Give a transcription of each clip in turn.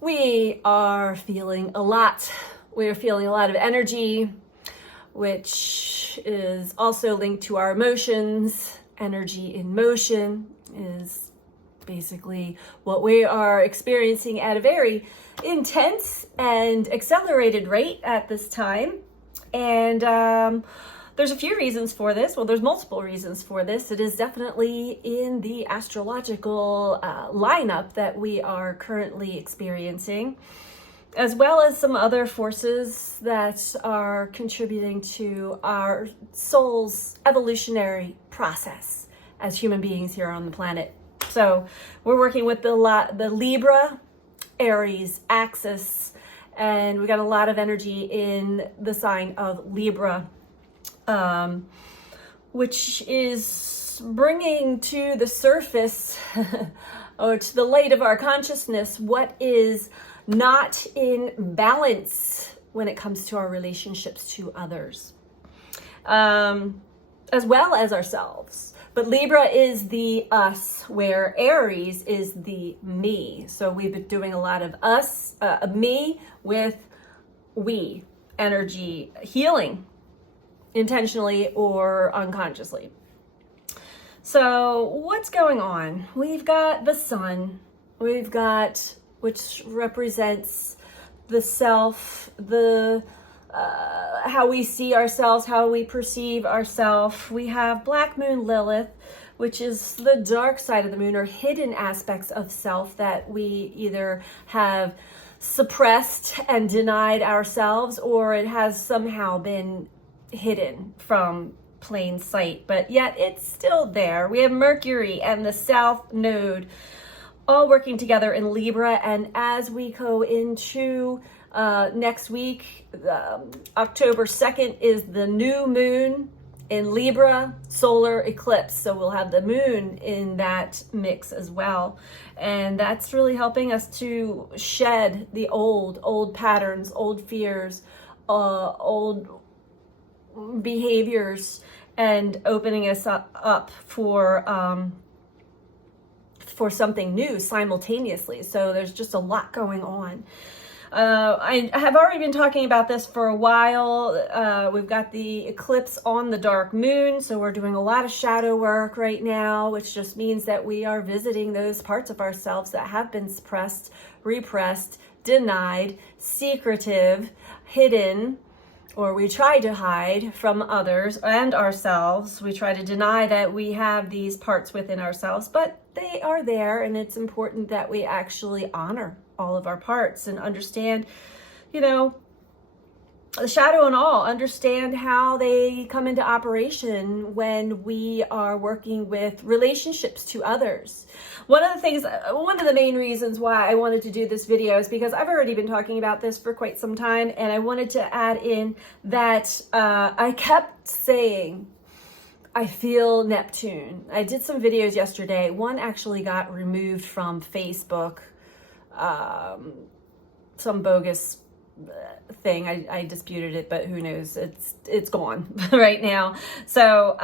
We are feeling a lot. We're feeling a lot of energy, which is also linked to our emotions. Energy in motion is basically what we are experiencing at a very intense and accelerated rate at this time. And there's a few reasons for this. Well, there's multiple reasons for this. It is definitely in the astrological lineup that we are currently experiencing, as well as some other forces that are contributing to our soul's evolutionary process as human beings here on the planet. So we're working with the Libra Aries axis, and we got a lot of energy in the sign of Libra, which is bringing to the surface or to the light of our consciousness what is not in balance when it comes to our relationships to others, as well as ourselves. But Libra is the us, where Aries is the me. So we've been doing a lot of us, me with we energy healing, intentionally or unconsciously. So what's going on? We've got the sun, which represents the self, how we see ourselves, how we perceive ourselves. We have Black Moon Lilith, which is the dark side of the moon, or hidden aspects of self that we either have suppressed and denied ourselves, or it has somehow been hidden from plain sight, but yet it's still there. We have Mercury and the South Node all working together in Libra, and as we go into next week, October 2nd is the new moon in Libra solar eclipse. So we'll have the moon in that mix as well. And that's really helping us to shed the old patterns, old fears, old behaviors, and opening us up for something new simultaneously. So there's just a lot going on. I have already been talking about this for a while. We've got the eclipse on the dark moon, so we're doing a lot of shadow work right now, which just means that we are visiting those parts of ourselves that have been suppressed, repressed, denied, secretive, hidden, or we try to hide from others and ourselves. We try to deny that we have these parts within ourselves, but they are there, and it's important that we actually honor all of our parts and understand, the shadow and all, understand how they come into operation when we are working with relationships to others. One of the main reasons why I wanted to do this video is because I've already been talking about this for quite some time, and I wanted to add in that I kept saying, I feel Neptune. I did some videos yesterday. One actually got removed from Facebook, some bogus thing. I disputed it, but who knows? It's gone right now. So,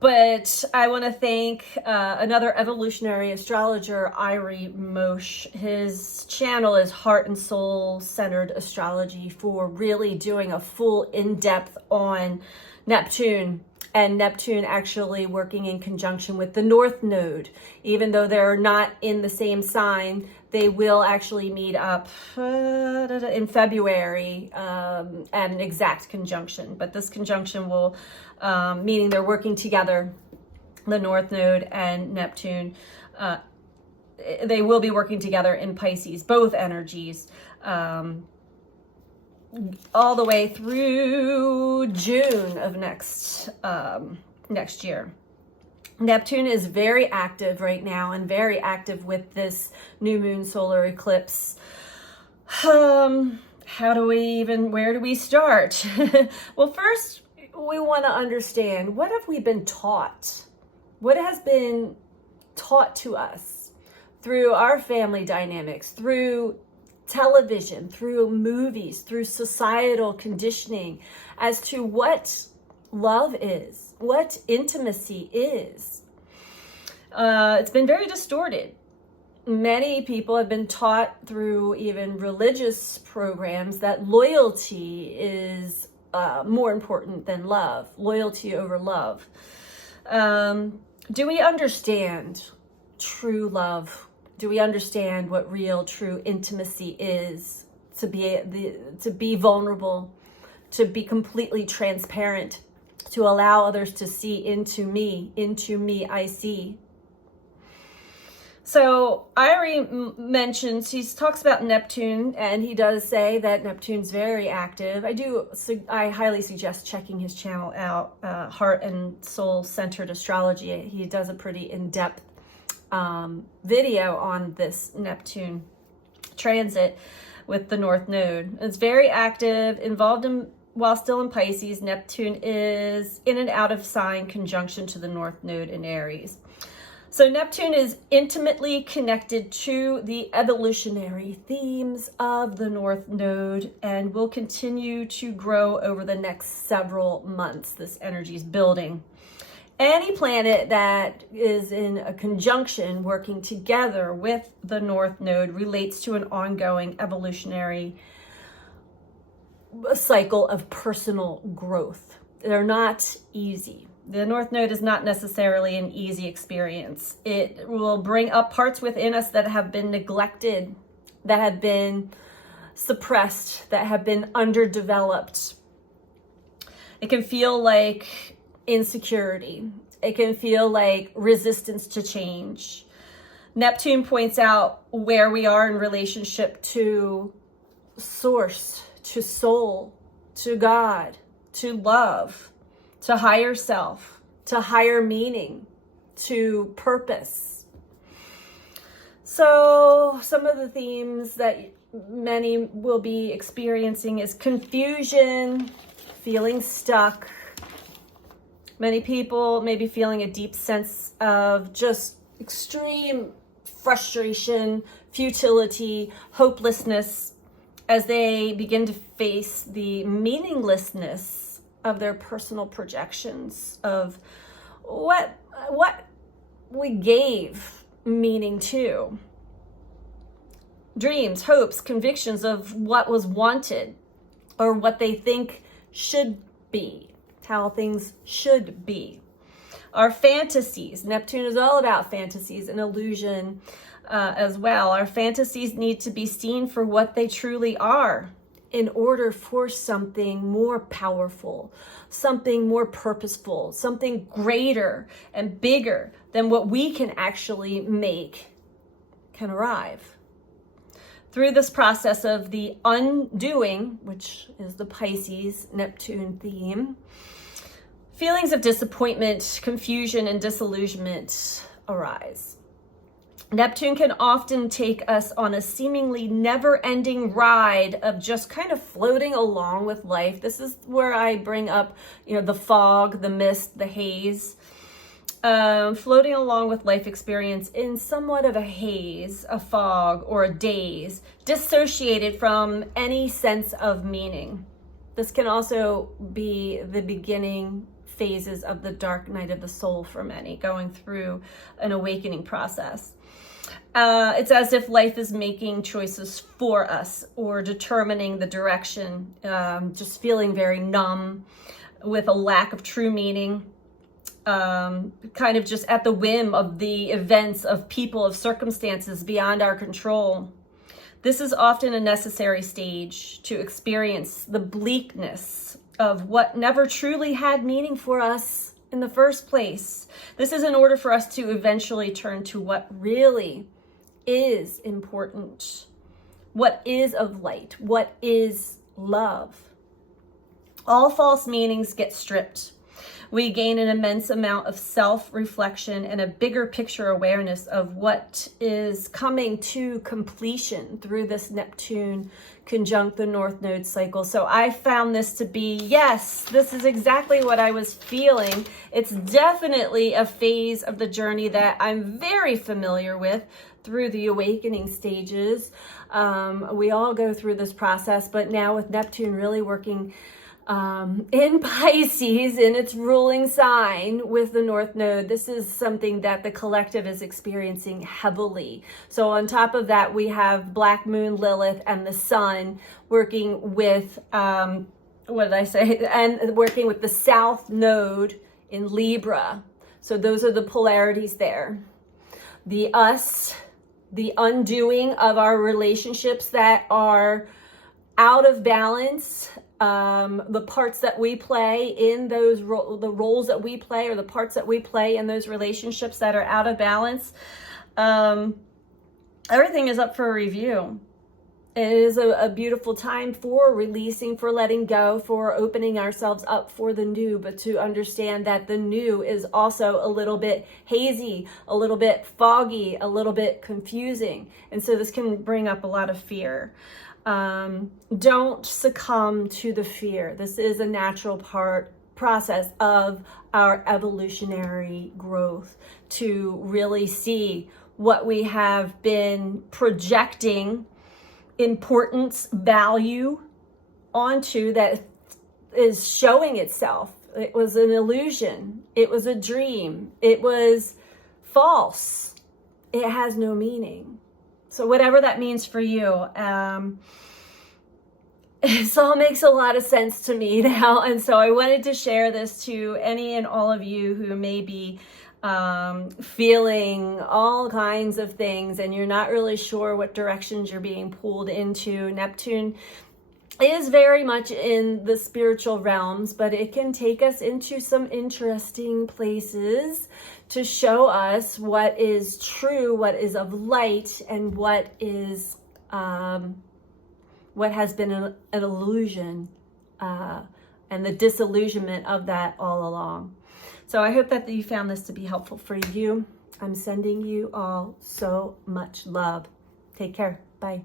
but I want to thank another evolutionary astrologer, Iri Moshe. His channel is Heart and Soul Centered Astrology, for really doing a full in-depth on Neptune. And Neptune actually working in conjunction with the North Node. Even though they're not in the same sign, they will actually meet up in February at an exact conjunction. But this conjunction will, meaning they're working together, the North Node and Neptune, they will be working together in Pisces, both energies, all the way through June of next year. Neptune is very active right now, and very active with this new moon solar eclipse. Where do we start? Well, first we want to understand, what have we been taught? What has been taught to us through our family dynamics, through television, through movies, through societal conditioning, as to what love is, what intimacy is. It's been very distorted. many people have been taught through even religious programs that loyalty is more important than love, loyalty over love. Do we understand true love? Do we understand what real, true intimacy is? To be vulnerable, to be completely transparent, to allow others to see into me I see. So Irie mentions, he talks about Neptune, and he does say that Neptune's very active. I highly suggest checking his channel out, Heart and Soul Centered Astrology. He does a pretty in-depth video on this Neptune transit with the North Node. It's very active, involved in, while still in Pisces. Neptune is in and out of sign conjunction to the North Node in Aries. So Neptune is intimately connected to the evolutionary themes of the North Node and will continue to grow over the next several months. This energy is building. Any planet that is in a conjunction working together with the North Node relates to an ongoing evolutionary cycle of personal growth. They're not easy. The North Node is not necessarily an easy experience. It will bring up parts within us that have been neglected, that have been suppressed, that have been underdeveloped. It can feel like insecurity. It can feel like resistance to change. Neptune points out where we are in relationship to source, to soul, to God, to love, to higher self, to higher meaning, to purpose. So some of the themes that many will be experiencing is confusion, feeling stuck. Many people may be feeling a deep sense of just extreme frustration, futility, hopelessness as they begin to face the meaninglessness of their personal projections of what we gave meaning to. Dreams, hopes, convictions of what was wanted or what they think should be, how things should be. Our fantasies, Neptune is all about fantasies and illusion as well. Our fantasies need to be seen for what they truly are, in order for something more powerful, something more purposeful, something greater and bigger than what we can actually make can arrive. Through this process of the undoing, which is the Pisces Neptune theme, feelings of disappointment, confusion, and disillusionment arise. Neptune can often take us on a seemingly never-ending ride of just kind of floating along with life. This is where I bring up, the fog, the mist, the haze. Floating along with life experience in somewhat of a haze, a fog, or a daze, dissociated from any sense of meaning. This can also be the beginning phases of the dark night of the soul for many, going through an awakening process. It's as if life is making choices for us or determining the direction, just feeling very numb with a lack of true meaning, kind of just at the whim of the events of people, of circumstances beyond our control. This is often a necessary stage to experience the bleakness of what never truly had meaning for us in the first place. This is in order for us to eventually turn to what really is important, what is of light, what is love. All false meanings get stripped. We gain an immense amount of self-reflection and a bigger picture awareness of what is coming to completion through this Neptune conjunct the North Node cycle. So I found this to be, yes, this is exactly what I was feeling. It's definitely a phase of the journey that I'm very familiar with through the awakening stages. We all go through this process, but now with Neptune really working in Pisces, in its ruling sign with the North Node. This is something that the collective is experiencing heavily. So on top of that, we have Black Moon, Lilith, and the Sun working with, what did I say? And working with the South Node in Libra. So those are the polarities there. The us, the undoing of our relationships that are out of balance, the parts that we play in those the roles that we play, or the parts that we play in those relationships that are out of balance. Everything is up for a review. It is a beautiful time for releasing, for letting go, for opening ourselves up for the new, but to understand that the new is also a little bit hazy, a little bit foggy, a little bit confusing. And so this can bring up a lot of fear. Don't succumb to the fear. This is a natural process of our evolutionary growth, to really see what we have been projecting importance, value onto, that is showing itself. It was an illusion. It was a dream. It was false. It has no meaning. So whatever that means for you, this all makes a lot of sense to me now. And so I wanted to share this to any and all of you who may be feeling all kinds of things and you're not really sure what directions you're being pulled into. Neptune is very much in the spiritual realms, but it can take us into some interesting places to show us what is true, what is of light, and what is what has been an illusion, and the disillusionment of that all along. So I hope that you found this to be helpful for you. I'm sending you all so much love. Take care. Bye.